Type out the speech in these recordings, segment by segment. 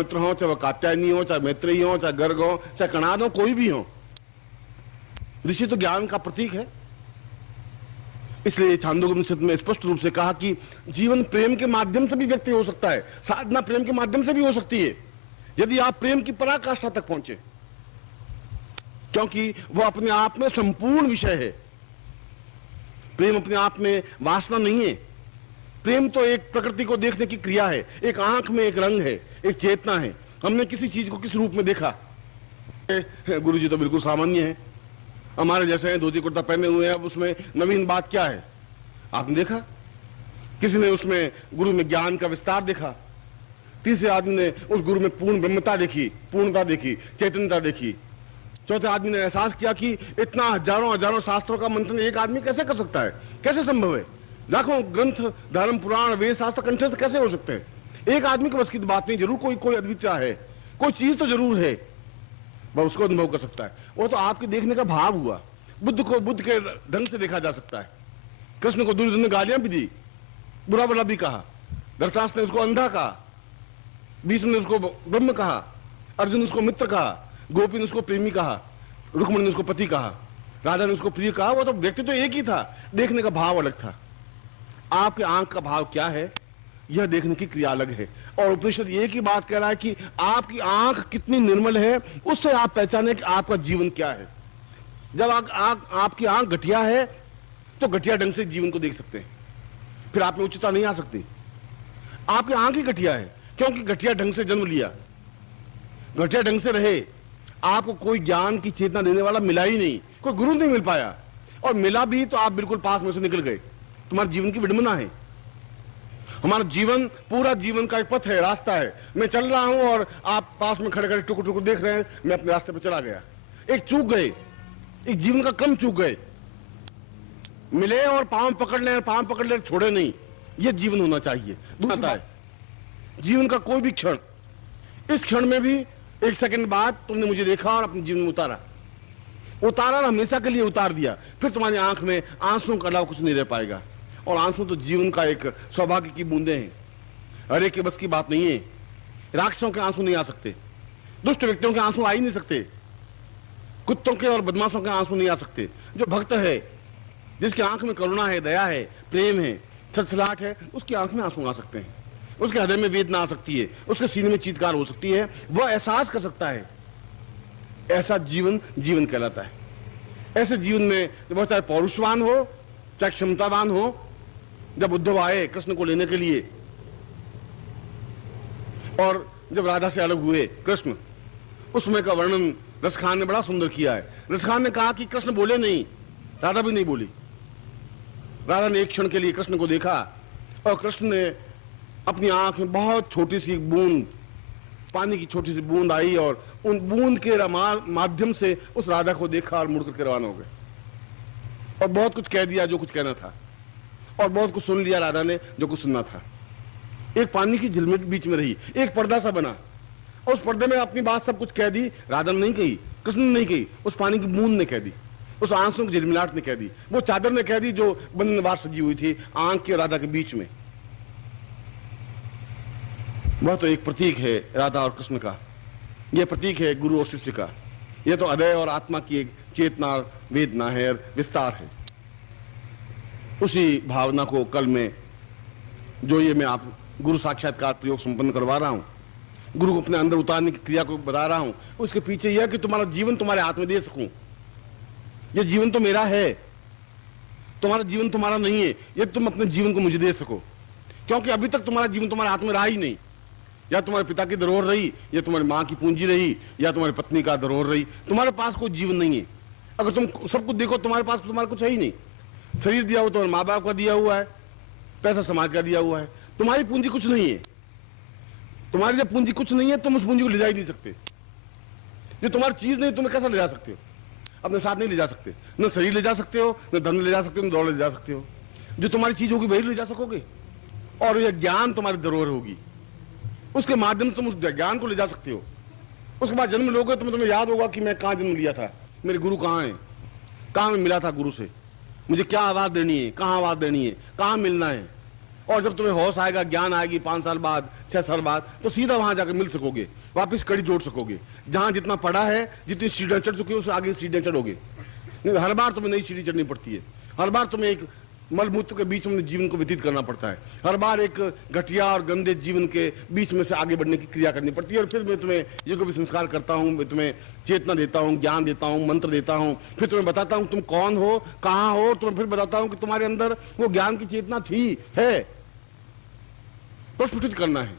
मित्र हो, चाहे वह कात्यायनी हो, चाहे मैत्रेयी हो, चाहे गर्ग हो, चाहे कणाद हो, कोई भी हो, ऋषि तो ज्ञान का प्रतीक है। इसलिए छांदोग्योपनिषद में स्पष्ट रूप से कहा कि जीवन प्रेम के माध्यम से भी व्यक्त हो सकता है, साधना प्रेम के माध्यम से भी हो सकती है, यदि आप प्रेम की पराकाष्ठा तक पहुंचे, क्योंकि वह अपने आप में संपूर्ण विषय है। प्रेम अपने आप में वासना नहीं है। प्रेम तो एक प्रकृति को देखने की क्रिया है, एक आंख में एक रंग है, एक चेतना है। हमने किसी चीज को किस रूप में देखा। गुरु जी तो बिल्कुल सामान्य है, हमारे जैसे हैं, धोती कुर्ता पहने हुए हैं, अब उसमें नवीन बात क्या है आपने देखा? किसी ने उसमें गुरु में ज्ञान का विस्तार देखा, तीसरे आदमी ने उस गुरु में पूर्ण ब्रह्मता देखी, पूर्णता देखी, चैतन्यता देखी, चौथे आदमी ने एहसास किया कि इतना हजारों हजारों शास्त्रों का मंथन एक आदमी कैसे कर सकता है, कैसे संभव है? लाखों ग्रंथ, धर्म, पुराण, वेद, शास्त्र कंठस्थ कैसे हो सकते हैं? एक आदमी की बस की बात नहीं, जरूर कोई अद्वितीय है, कोई चीज तो जरूर है, वह उसको अनुभव कर सकता है। वो तो आपके देखने का भाव हुआ। बुद्ध को बुद्ध के ढंग से देखा जा सकता है। कृष्ण को दुर्योधन ने गालियां भी दी, बुरा भला भी कहा, धृतराष्ट्र ने उसको अंधा कहा, भीष्म ने उसको ब्रह्म कहा, अर्जुन उसको मित्र कहा, गोपी ने उसको प्रेमी कहा, रुक्मणी ने उसको पति कहा, राधा ने उसको प्रिय कहा। वो तो व्यक्ति तो एक ही था, देखने का भाव अलग था। आपके आंख का भाव क्या है, यह देखने की क्रिया अलग है। और उपनिषद एक ही बात कह रहा है कि आपकी आंख कितनी निर्मल है, उससे आप पहचाने कि आपका जीवन क्या है। जब आपकी आंख घटिया है तो घटिया ढंग से जीवन को देख सकते हैं, फिर आप में उच्चता नहीं आ सकती। आपकी आंख ही घटिया है क्योंकि घटिया ढंग से जन्म लिया, घटिया ढंग से रहे, आपको कोई ज्ञान की चेतना देने वाला मिला ही नहीं, कोई गुरु नहीं मिल पाया, और मिला भी तो आप बिल्कुल पास में से निकल गए। तुम्हारे जीवन की विडंबना है। हमारा जीवन पूरा जीवन का एक पथ है, रास्ता है। मैं चल रहा हूं और आप पास में खड़े खड़े टुकुर टुकुर देख रहे हैं, मैं अपने रास्ते पर चला गया। एक चूक गए, एक जीवन का क्रम चूक गए। मिले और पांव पकड़ ले, पांव पकड़ ले, छोड़े नहीं, यह जीवन होना चाहिए। दूसरा है जीवन का कोई भी क्षण, इस क्षण में भी एक सेकंड बाद तुमने मुझे देखा और अपने जीवन में उतारा और हमेशा के लिए उतार दिया, फिर तुम्हारी आंख में आंसुओं के अलावा कुछ नहीं रह पाएगा। और आंसू तो जीवन का एक सौभाग्य की बूंदे हैं, हर एक के बस की बात नहीं है। राक्षसों के आंसू नहीं आ सकते, दुष्ट व्यक्तियों के आंसू आ ही नहीं सकते, कुत्तों के और बदमाशों के आंसू नहीं आ सकते। जो भक्त है, जिसकी आंख में करुणा है, दया है, प्रेम है, छलछलाहट है, उसकी आंख में आंसू आ सकते हैं, उसके हृदय में वेदना आ सकती है, उसके सीने में चीत्कार हो सकती है, वह एहसास कर सकता है। ऐसा जीवन जीवन कहलाता है। ऐसे जीवन में वह चाहे पौरुषवान हो, चाहे क्षमतावान हो। जब उद्धव आए कृष्ण को लेने के लिए और जब राधा से अलग हुए कृष्ण, उस समय का वर्णन रसखान ने बड़ा सुंदर किया है। रसखान ने कहा कि कृष्ण बोले नहीं, राधा भी नहीं बोली। राधा ने एक क्षण के लिए कृष्ण को देखा और कृष्ण ने अपनी आंख में बहुत छोटी सी बूंद, पानी की छोटी सी बूंद आई और उन बूंद के माध्यम से उस राधा को देखा और मुड़ करके रवाना हो गए और बहुत कुछ कह दिया जो कुछ कहना था, और बहुत कुछ सुन लिया राधा ने जो कुछ सुनना था। एक पानी की झिलमिट बीच में रही, एक पर्दा सा बना और उस पर्दे में अपनी बात सब कुछ कह दी। राधा ने नहीं कही, कृष्ण ने नहीं कही, उस पानी की बूंद ने कह दी, उस आंसू की झिलमिलाहट ने कह दी, वो चादर ने कह दी जो बंधनवार सजी हुई थी आंख के राधा के बीच में। वह तो एक प्रतीक है राधा और कृष्ण का, यह प्रतीक है गुरु और शिष्य का। यह तो हृदय और आत्मा की एक चेतना, वेदना है और विस्तार है। उसी भावना को कल में जो ये मैं आप गुरु साक्षात्कार प्रयोग संपन्न करवा रहा हूं, गुरु को अपने अंदर उतारने की क्रिया को बता रहा हूं, उसके पीछे यह कि तुम्हारा जीवन तुम्हारे हाथ में दे सकूं। यह जीवन तो मेरा है, तुम्हारा जीवन तुम्हारा नहीं है, यह तुम अपने जीवन को मुझे दे सको। क्योंकि अभी तक तुम्हारा जीवन तुम्हारे हाथ में रहा ही नहीं। या तुम्हारे पिता की धरोहर रही, या तुम्हारी माँ की पूंजी रही, या तुम्हारी पत्नी का धरोहर रही। तुम्हारे पास कोई जीवन नहीं है। अगर तुम सब कुछ देखो तुम्हारे पास तुम्हारा कुछ है ही नहीं। शरीर दिया हुआ तुम्हारे माँ बाप का दिया हुआ है, पैसा समाज का दिया हुआ है, तुम्हारी पूंजी कुछ नहीं है। तुम्हारी जब पूंजी कुछ नहीं है तुम उस पूंजी को ले जा ही नहीं सकते। जो तुम्हारी चीज नहीं तुम्हें कैसा ले जा सकते हो? अपने साथ नहीं ले जा सकते। न शरीर ले जा सकते हो, न धन ले जा सकते हो, न दौड़ ले जा सकते हो। जो तुम्हारी चीज होगी वही ले जा सकोगे, और यह ज्ञान तुम्हारी धरोहर होगी, उसके माध्यम से तुम उस ज्ञान को ले जा सकते हो। उसके बाद जन्म लोगे तो तुम्हें याद होगा कि मैं कहाँ जन्म लिया था, मेरे गुरु कहाँ है, कहाँ मैं मिला था गुरु से, मुझे क्या आवाज देनी है, कहाँ आवाज देनी है, कहाँ मिलना है। और जब तुम्हें होश आएगा, ज्ञान आएगी 5 साल बाद, 6 साल बाद, तो सीधा वहां जाकर मिल सकोगे, वापस कड़ी जोड़ सकोगे। जहां जितना पढ़ा है, जितनी सीढ़ियां चढ़ चुकी है, उससे आगे सीढ़ियां चढ़ोगे। हर बार तुम्हें नई सीढ़ी चढ़नी पड़ती है, हर बार तुम्हें एक मलमूत्र के बीच में जीवन को व्यतीत करना पड़ता है, हर बार एक घटिया और गंदे जीवन के बीच में से आगे बढ़ने की क्रिया करनी पड़ती है। और फिर मैं तुम्हें ये भी संस्कार करता हूँ, मैं तुम्हें चेतना देता हूँ, ज्ञान देता हूँ, मंत्र देता हूँ, फिर तुम्हें बताता हूँ तुम कौन हो, कहाँ हो, तुम्हें फिर बताता हूँ कि तुम्हारे अंदर वो ज्ञान की चेतना थी, है, प्रस्फुटित करना है।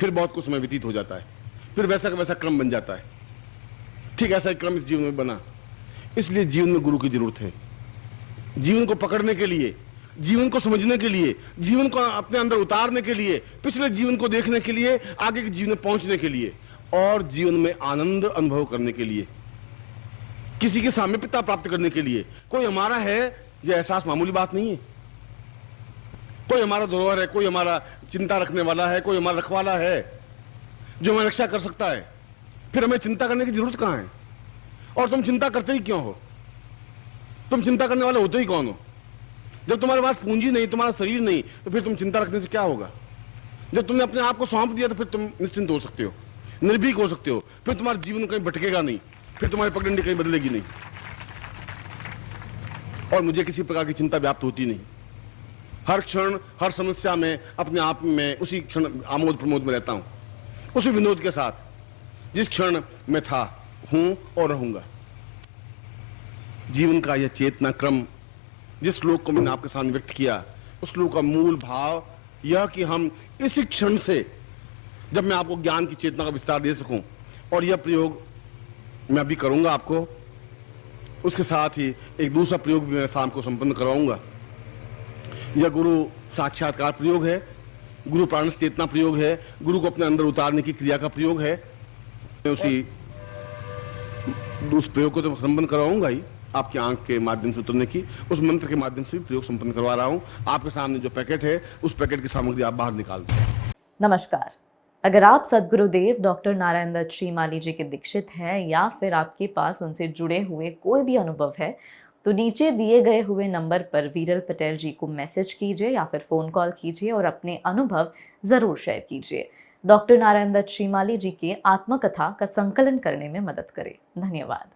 फिर बहुत कुछ समय व्यतीत हो जाता है, फिर वैसा का वैसा क्रम बन जाता है। ठीक ऐसा एक क्रम इस जीवन में बना। इसलिए जीवन में गुरु की जरूरत है, जीवन को पकड़ने के लिए, जीवन को समझने के लिए, जीवन को अपने अंदर उतारने के लिए, पिछले जीवन को देखने के लिए, आगे के जीवन में पहुंचने के लिए, और जीवन में आनंद अनुभव करने के लिए, किसी के सामीप्यता प्राप्त करने के लिए। कोई हमारा है, यह एहसास मामूली बात नहीं है। कोई हमारा धरोहर है, कोई हमारा चिंता रखने वाला है, कोई हमारा रखवाला है जो हमें रक्षा कर सकता है। फिर हमें चिंता करने की जरूरत कहां है? और तुम चिंता करते ही क्यों हो? तुम चिंता करने वाले होते ही कौन हो? जब तुम्हारे पास पूंजी नहीं, तुम्हारा शरीर नहीं, तो फिर तुम चिंता रखने से क्या होगा? जब तुमने अपने आप को सौंप दिया, तो फिर तुम निश्चिंत हो सकते हो, निर्भीक हो सकते हो, फिर तुम्हारा जीवन कहीं भटकेगा नहीं, फिर तुम्हारी पगडंडी कहीं बदलेगी नहीं, और मुझे किसी प्रकार की चिंता व्याप्त होती नहीं। हर क्षण, हर समस्या में अपने आप में उसी क्षण आमोद प्रमोद में रहता हूं, उसी विनोद के साथ जिस क्षण में था, हूं और रहूंगा। जीवन का यह चेतना क्रम, जिस श्लोक को मैंने आपके सामने व्यक्त किया, उस श्लोक का मूल भाव यह कि हम इसी क्षण से, जब मैं आपको ज्ञान की चेतना का विस्तार दे सकूं, और यह प्रयोग मैं अभी करूंगा आपको, उसके साथ ही एक दूसरा प्रयोग भी मैं शाम को संपन्न करवाऊंगा। यह गुरु साक्षात्कार प्रयोग है, गुरु प्राणस चेतना प्रयोग है, गुरु को अपने अंदर उतारने की क्रिया का प्रयोग है। उस प्रयोग को तो संपन्न करवाऊंगा ही, आपकी आंख के माध्यम से उतरने की, उस मंत्र के माध्यम से भी प्रयोग संपन्न करवा रहा हूं। आपके सामने जो पैकेट है, उस पैकेट की सामग्री आप बाहर निकाल दें। नमस्कार। अगर आप सद्गुरुदेव डॉक्टर नारायण दत्त श्रीमाली जी के दीक्षित हैं, या फिर आपके पास उनसे जुड़े हुए कोई भी अनुभव है, तो नीचे दिए गए हुए नंबर पर वीरल पटेल जी को मैसेज कीजिए या फिर फ़ोन कॉल कीजिए और अपने अनुभव ज़रूर शेयर कीजिए। डॉक्टर नारायण दत्त श्रीमाली जी के आत्मकथा का संकलन करने में मदद करें। धन्यवाद।